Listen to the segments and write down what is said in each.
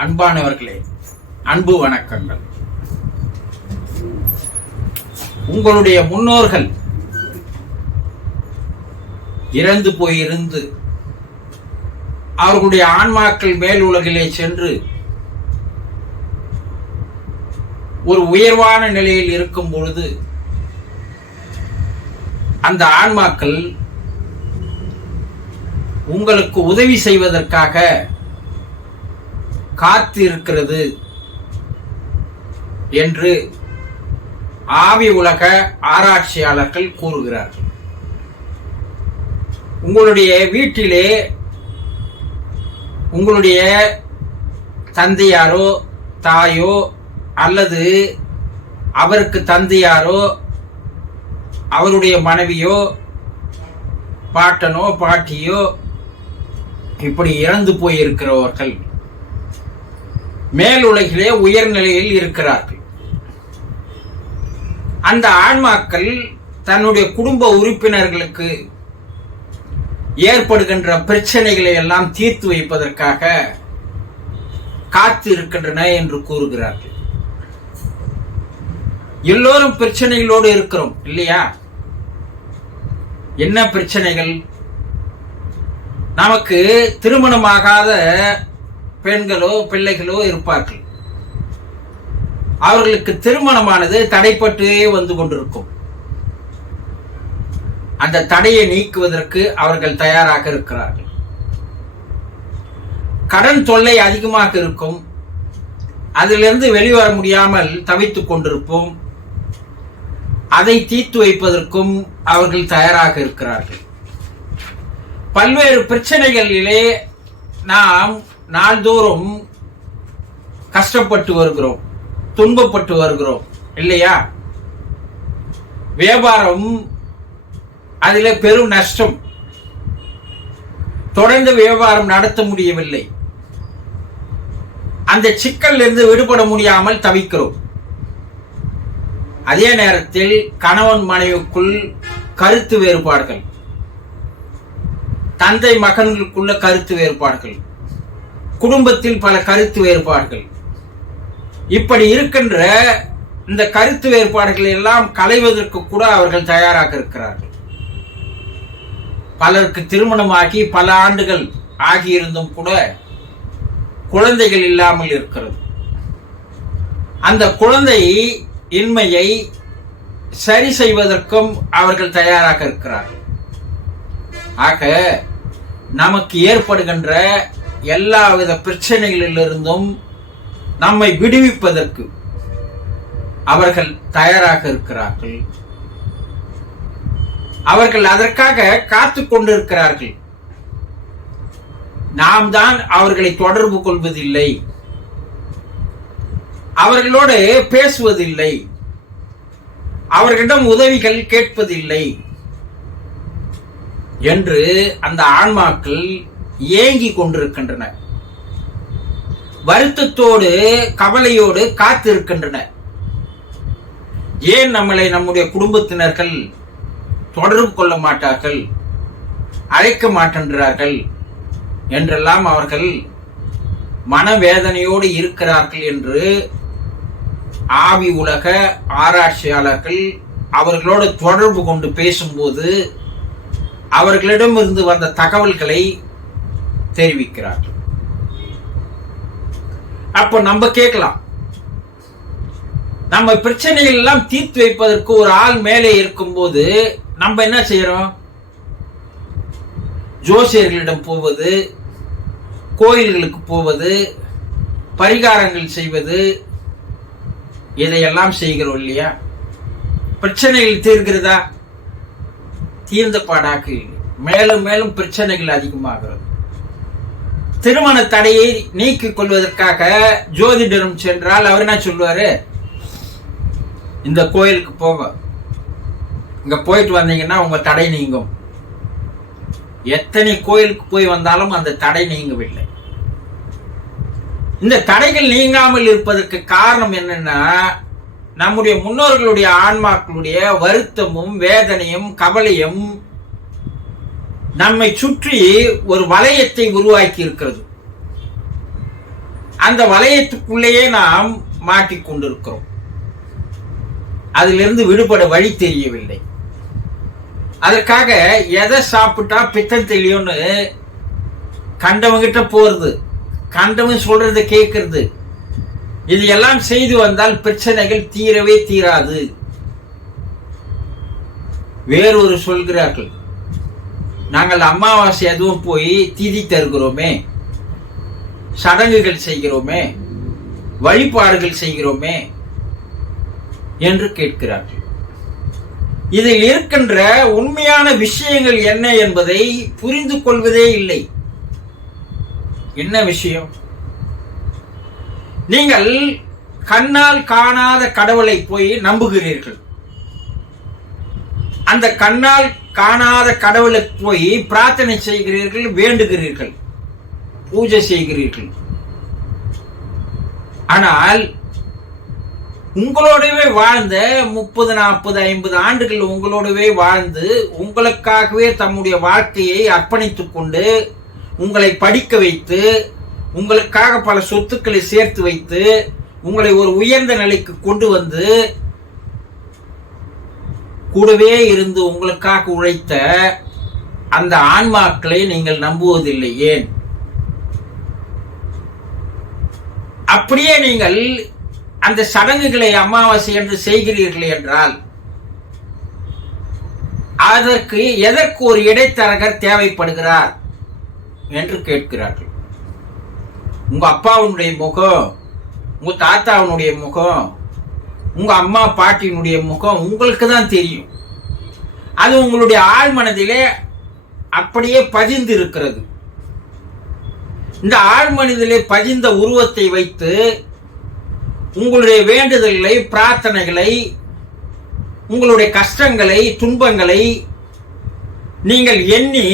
அன்பானவர்களே, அன்பு வணக்கங்கள். உங்களுடைய முன்னோர்கள் இறந்து போயிருந்து அவர்களுடைய ஆன்மாக்கள் மேல் உலகிலே சென்று ஒரு உயர்வான நிலையில் இருக்கும் பொழுது அந்த ஆன்மாக்கள் உங்களுக்கு உதவி செய்வதற்காக காத்து இருக்கிறது என்று ஆவி உலக ஆராய்ச்சியாளர்கள் கூறுகிறார்கள். உங்களுடைய வீட்டிலே உங்களுடைய தந்தையாரோ தாயோ அல்லது அவருக்கு தந்தையாரோ அவருடைய மனைவியோ பாட்டனோ பாட்டியோ இப்படி இறந்து போயிருக்கிறவர்கள் மேல் உலகிலே உயர்நிலையில் இருக்கிறார்கள். அந்த ஆன்மாக்கள் தன்னுடைய குடும்ப உறுப்பினர்களுக்கு ஏற்படுகின்ற பிரச்சனைகளை எல்லாம் தீர்த்து வைப்பதற்காக காத்து இருக்கின்றன என்று கூறுகிறார்கள். எல்லோரும் பிரச்சனைகளோடு இருக்கிறோம் இல்லையா? என்ன பிரச்சனைகள்? நமக்கு திருமணமாகாத பெண்களோ பிள்ளைகளோ இருப்பார்கள். அவர்களுக்கு திருமணமானது தடைப்பட்டே வந்து கொண்டிருக்கும். அந்த தடையை நீக்குவதற்கு அவர்கள் தயாராக இருக்கிறார்கள். கடன் தொல்லை அதிகமாக இருக்கும். அதிலிருந்து வெளிவர முடியாமல் தவித்துக் கொண்டிருப்போம். அதை தீர்த்து வைப்பதற்கும் அவர்கள் தயாராக இருக்கிறார்கள். பல்வேறு பிரச்சனைகளிலே நாம் நாள்தோறும் கஷ்டப்பட்டு வருகிறோம், துன்பப்பட்டு வருகிறோம் இல்லையா? வியாபாரம் அதில் பெரும் நஷ்டம், தொடர்ந்து வியாபாரம் நடத்த முடியவில்லை. அந்த சிக்கலிலிருந்து விடுபட முடியாமல் தவிக்கிறோம். அதே நேரத்தில் கணவன் மனைவிக்குள் கருத்து வேறுபாடுகள், தந்தை மகன்களுக்குள்ள கருத்து வேறுபாடுகள், குடும்பத்தில் பல கருத்து வேறுபாடுகள், இப்படி இருக்கின்ற இந்த கருத்து வேறுபாடுகளை எல்லாம் களைவதற்கு கூட அவர்கள் தயாராக இருக்கிறார்கள். பலருக்கு திருமணமாகி பல ஆண்டுகள் ஆகியிருந்தும் கூட குழந்தைகள் இல்லாமல் இருக்கிறது. அந்த குழந்தை இன்மையை சரி செய்வதற்கும் அவர்கள் தயாராக இருக்கிறார்கள். ஆக நமக்கு ஏற்படுகின்ற எல்லாவித பிரச்சனைகளிலிருந்தும் நம்மை விடுவிப்பதற்கு அவர்கள் தயாராக இருக்கிறார்கள். அவர்கள் அதற்காக காத்துக் கொண்டிருக்கிறார்கள். நாம் தான் அவர்களை தொடர்பு கொள்வதில்லை, அவர்களோடு பேசுவதில்லை, அவர்களிடம் உதவிகள் கேட்பதில்லை என்று அந்த ஆன்மாக்கள் ஏங்கி கொண்டிருக்கின்றன. வருத்தத்தோடு கவலையோடு காத்திருக்கின்றன. ஏன் நம்மளை நம்முடைய குடும்பத்தினர்கள் தொடர்பு கொள்ள மாட்டார்கள், அழைக்க மாட்டேன்றார்கள் என்றெல்லாம் அவர்கள் மனவேதனையோடு இருக்கிறார்கள் என்று ஆவி உலக ஆராய்ச்சியாளர்கள் அவர்களோடு தொடர்பு கொண்டு பேசும்போது அவர்களிடமிருந்து வந்த தகவல்களை தெரிவிக்கிறார்கள். அப்ப நம்ம கேட்கலாம், நம்ம பிரச்சனைகள் எல்லாம் தீர்த்து வைப்பதற்கு ஒரு ஆள் மேலே இருக்கும்போது நம்ம என்ன செய்யறோம்? ஜோசியர்களிடம் போவது, கோயில்களுக்கு போவது, பரிகாரங்கள் செய்வது, இதையெல்லாம் செய்கிறோம் இல்லையா? பிரச்சனைகள் தீர்கிறதா? தீர்ந்த பாடாக்கு மேலும் மேலும் பிரச்சனைகள் அதிகமாகிறது. திருமண தடையை நீக்கிக் கொள்வதற்காக ஜோதிடரும் சென்றால் அவர் என்ன சொல்லுவாரு? இந்த கோயிலுக்கு போங்க, இங்க போயிட்டு வந்தீங்கன்னா உங்க தடை நீங்கும். எத்தனை கோயிலுக்கு போய் வந்தாலும் அந்த தடை நீங்கவில்லை. இந்த தடைகள் நீங்காமல் இருப்பதற்கு காரணம் என்னன்னா, நம்முடைய முன்னோர்களுடைய ஆன்மாக்களுடைய வருத்தமும் வேதனையும் கவலையும் நம்மை சுற்றி ஒரு வளையத்தை உருவாக்கி இருக்கிறது. அந்த வளையத்துக்குள்ளேயே நாம் மாட்டிக்கொண்டிருக்கிறோம். அதிலிருந்து விடுபட வழி தெரியவில்லை. அதற்காக எதை சாப்பிட்டா பித்தம் தெளியும்னு கண்டவங்கிட்ட போறது, கண்டவன் சொல்றத கேட்கறது, இது எல்லாம் செய்து வந்தால் பிரச்சனைகள் தீரவே தீராது. வேறொரு சொல்கிறார்கள், நாங்கள் அமாவாசை அதுவும் போய் திதி தருகிறோமே, சடங்குகள் செய்கிறோமே, வழிபாடுகள் செய்கிறோமே என்று கேட்கிறார்கள். இதில் இருக்கின்ற உண்மையான விஷயங்கள் என்ன என்பதை புரிந்து கொள்வதே இல்லை. என்ன விஷயம்? நீங்கள் கண்ணால் காணாத கடவுளை போய் நம்புகிறீர்கள். அந்த கண்ணால் காணாத கடவுளை போய் பிரார்த்தனை செய்கிறீர்கள், வேண்டுகிறீர்கள், பூஜை செய்கிறீர்கள். ஆனால் உங்களோடவே வாழ்ந்த 30, 40, 50 ஆண்டுகள் உங்களோடவே வாழ்ந்து உங்களுக்காகவே தம்முடைய வாழ்க்கையை அர்ப்பணித்துக் கொண்டு உங்களை படிக்க வைத்து உங்களுக்காக பல சொத்துக்களை சேர்த்து வைத்து உங்களை ஒரு உயர்ந்த நிலைக்கு கொண்டு வந்து கூடவே இருந்து உங்களுக்காக உழைத்த அந்த ஆன்மாக்களை நீங்கள் நம்புவதில்லை. ஏன்? அப்படியே நீங்கள் அந்த சடங்குகளை அமாவாசை என்று செய்கிறீர்கள் என்றால் அதற்கு எதற்கு ஒரு இடைத்தரகர் தேவைப்படுகிறார் என்று கேட்கிறார்கள். உங்க அப்பாவுடைய முகம், உங்க தாத்தாவுடைய முகம், உங்க அம்மா பாட்டியினுடைய முகம் உங்களுக்கு தான் தெரியும். அது உங்களுடைய ஆழ் மனதிலே அப்படியே பதிந்து இருக்கிறது. இந்த ஆழ் மனதிலே பதிந்த உருவத்தை வைத்து உங்களுடைய வேண்டுதல்களை, பிரார்த்தனைகளை, உங்களுடைய கஷ்டங்களை, துன்பங்களை நீங்கள் எண்ணி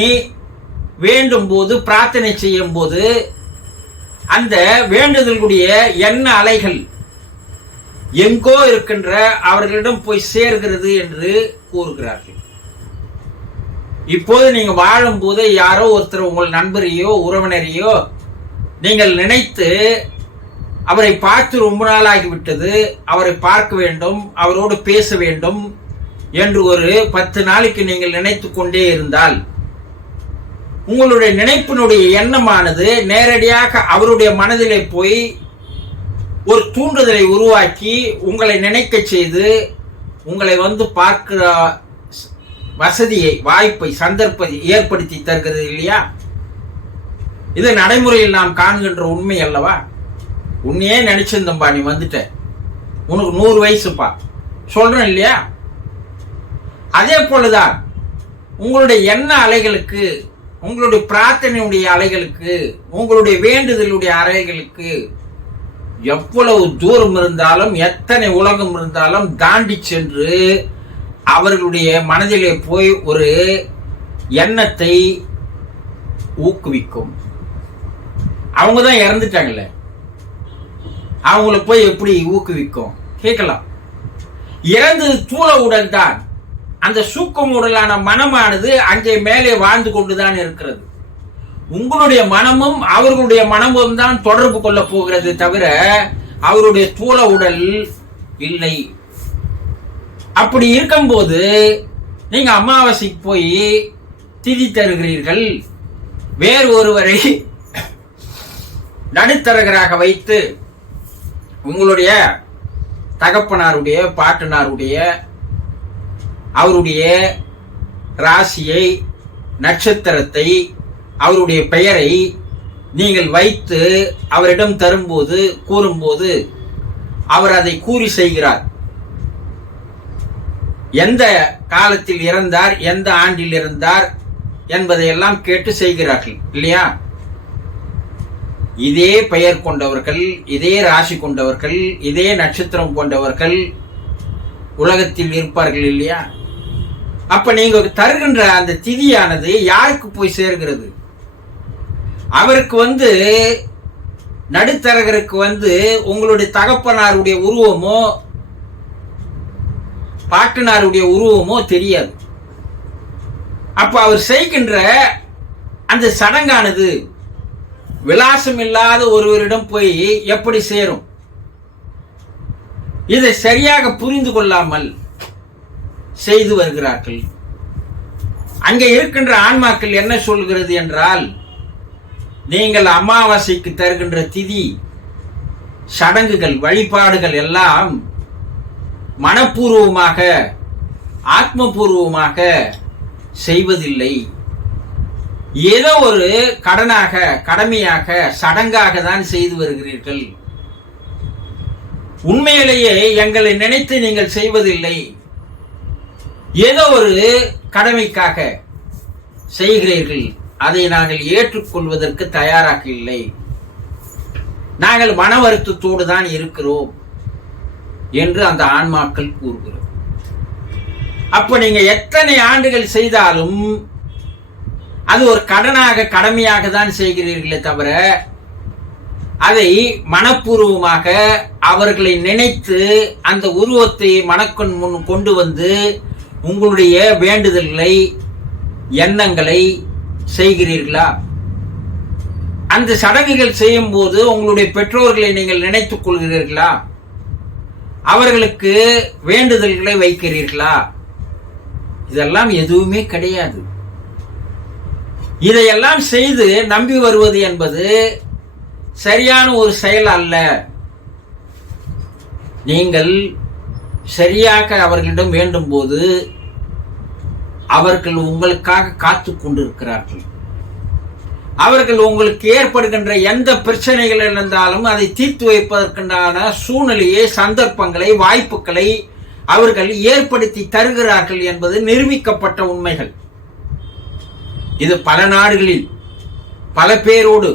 வேண்டும் போது, பிரார்த்தனை செய்யும் போது அந்த வேண்டுதலுடைய எண்ண அலைகள் எங்கோ இருக்கின்ற அவர்களிடம் போய் சேர்கிறது என்று கூறுகிறார்கள். இப்போது நீங்க வாழும் போது யாரோ ஒருத்தர் உங்கள் நண்பரையோ உறவினரையோ நீங்கள் நினைத்து அவரை பார்த்து ரொம்ப நாள் ஆகிவிட்டது, அவரை பார்க்க வேண்டும், அவரோடு பேச வேண்டும் என்று ஒரு 10 நாளைக்கு நீங்கள் நினைத்து கொண்டே இருந்தால் உங்களுடைய நினைப்பினுடைய எண்ணமானது நேரடியாக அவருடைய மனதிலே போய் ஒரு தூண்டுதலை உருவாக்கி உங்களை நினைக்க செய்து உங்களை வந்து பார்க்கிற வசதியை, வாய்ப்பை, சந்தர்ப்பத்தை ஏற்படுத்தி தருகிறது இல்லையா? இது நடைமுறையில் நாம் காண்கின்ற உண்மை அல்லவா? உன்னையே நினைச்சிருந்தம்பா, நீ வந்துட்ட, உனக்கு 100 வயசுப்பா சொல்றேன் இல்லையா? அதே போலதான் உங்களுடைய எண்ண அலைகளுக்கு, உங்களுடைய பிரார்த்தனையுடைய அலைகளுக்கு, உங்களுடைய வேண்டுதலுடைய அலைகளுக்கு எவ்வளவு தூரம் இருந்தாலும், எத்தனை உலகம் இருந்தாலும் தாண்டி சென்று அவர்களுடைய மனதிலே போய் ஒரு எண்ணத்தை ஊக்குவிக்கும். அவங்க தான் இறந்துட்டாங்கல்ல, அவங்கள போய் எப்படி ஊக்குவிக்கும் கேட்கலாம். இறந்தது தூள உடல் தான். அந்த சூக்கம் உடலான மனமானது அங்கே மேலே வாழ்ந்து கொண்டுதான் இருக்கிறது. உங்களுடைய மனமும் அவர்களுடைய மனமும் தான் தொடர்பு கொள்ள போகிறது தவிர அவருடைய தூள உடல் இல்லை. அப்படி இருக்கும்போது நீங்க அமாவாசைக்கு போய் திதி தருகிறீர்கள், வேறு ஒருவரை நடுத்தரகராக வைத்து உங்களுடைய தகப்பனாருடைய, பாட்டனாருடைய, அவருடைய ராசியை, நட்சத்திரத்தை, அவருடைய பெயரை நீங்கள் வைத்து அவரிடம் தரும்போது, கூறும்போது அவர் அதை கூறி செய்கிறார். எந்த காலத்தில் இறந்தார், எந்த ஆண்டில் இறந்தார் என்பதையெல்லாம் கேட்டு செய்கிறார்கள் இல்லையா? இதே பெயர் கொண்டவர்கள், இதே ராசி கொண்டவர்கள், இதே நட்சத்திரம் கொண்டவர்கள் உலகத்தில் இருப்பார்கள் இல்லையா? அப்ப நீங்க தருகின்ற அந்த திதியானது யாருக்கு போய் சேர்கிறது? அவருக்கு நடுத்தரகருக்கு உங்களுடைய தகப்பனாருடைய உருவமோ பாட்டனாருடைய உருவமோ தெரியாது. அப்ப அவர் செய்கின்ற அந்த சடங்கானது விலாசம் இல்லாத ஒருவரிடம் போய் எப்படி சேரும்? இதை சரியாக புரிந்து கொள்ளாமல் செய்து வருகிறார்கள். அங்கே இருக்கின்ற ஆன்மாக்கள் என்ன சொல்கிறது என்றால், நீங்கள் அமாவாசைக்கு தருகின்ற திதி சடங்குகள் வழிபாடுகள் எல்லாம் மனப்பூர்வமாக ஆத்மபூர்வமாக செய்வதில்லை. ஏதோ ஒரு கடனாக கடமையாக சடங்காக தான் செய்து வருகிறீர்கள். உண்மையிலேயே எங்களை நினைத்து நீங்கள் செய்வதில்லை. ஏதோ ஒரு கடமைக்காக செய்கிறீர்கள். அதை நாங்கள் ஏற்றுக்கொள்வதற்கு தயாராக இல்லை. நாங்கள் மன வருத்தத்தோடு தான் இருக்கிறோம் என்று அந்த ஆன்மாக்கள் கூறுகிறோம். அப்ப நீங்க எத்தனை ஆண்டுகள் செய்தாலும் அது ஒரு கடனாக கடமையாக தான் செய்கிறீர்களே தவிர அதை மனப்பூர்வமாக அவர்களை நினைத்து அந்த உருவத்தை மனக்கண் முன் கொண்டு வந்து உங்களுடைய வேண்டுதல்களை எண்ணங்களை செய்கிறீர்களா? அந்த சடங்குகள் செய்யும் போது உங்களுடைய பெற்றோர்களை நீங்கள் நினைத்துக் கொள்கிறீர்களா? அவர்களுக்கு வேண்டுதல்களை வைக்கிறீர்களா? இதெல்லாம் எதுவுமே கிடையாது. இதையெல்லாம் செய்து நம்பி வருவது என்பது சரியான ஒரு செயல் அல்ல. நீங்கள் சரியாக அவர்களிடம் வேண்டும் போது அவர்கள் உங்களுக்காக காத்து கொண்டிருக்கிறார்கள். அவர்கள் உங்களுக்கு ஏற்படுகின்ற எந்த பிரச்சனைகள் இருந்தாலும் அதை தீர்த்து வைப்பதற்கான சூழ்நிலையை, சந்தர்ப்பங்களை, வாய்ப்புகளை அவர்கள் ஏற்படுத்தி தருகிறார்கள் என்பது நிரூபிக்கப்பட்ட உண்மைகள். இது பல நாடுகளில் பல பேரோடு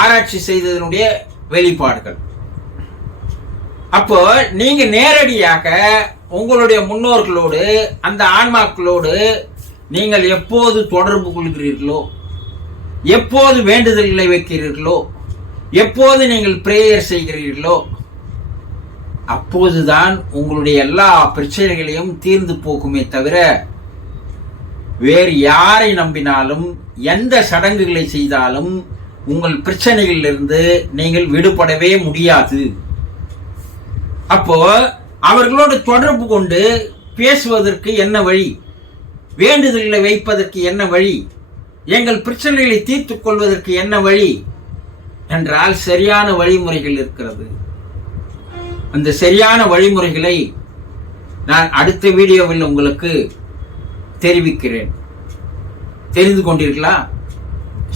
ஆராய்ச்சி செய்ததனுடைய வெளிப்பாடுகள். அப்போ நீங்க நேரடியாக உங்களுடைய முன்னோர்களோடு அந்த ஆன்மாக்களோடு நீங்கள் எப்போது தொடர்பு கொள்கிறீர்களோ, எப்போது வேண்டுதல்களை வைக்கிறீர்களோ, எப்போது நீங்கள் பிரேயர் செய்கிறீர்களோ, அப்போதுதான் உங்களுடைய எல்லா பிரச்சனைகளையும் தீர்ந்து போகுமே தவிர வேறு யாரை நம்பினாலும் எந்த சடங்குகளை செய்தாலும் உங்கள் பிரச்சனைகளிலிருந்து நீங்கள் விடுபடவே முடியாது. அப்போ அவர்களோடு தொடர்பு கொண்டு பேசுவதற்கு என்ன வழி? வேண்டுதல்களை வைப்பதற்கு என்ன வழி? எங்கள் பிரச்சனைகளை தீர்த்துக் கொள்வதற்கு என்ன வழி என்றால் சரியான வழிமுறைகள் இருக்கிறது. அந்த சரியான வழிமுறைகளை நான் அடுத்த வீடியோவில் உங்களுக்கு தெரிவிக்கிறேன். தெரிந்து கொண்டீர்களா?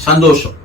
சந்தோஷம்.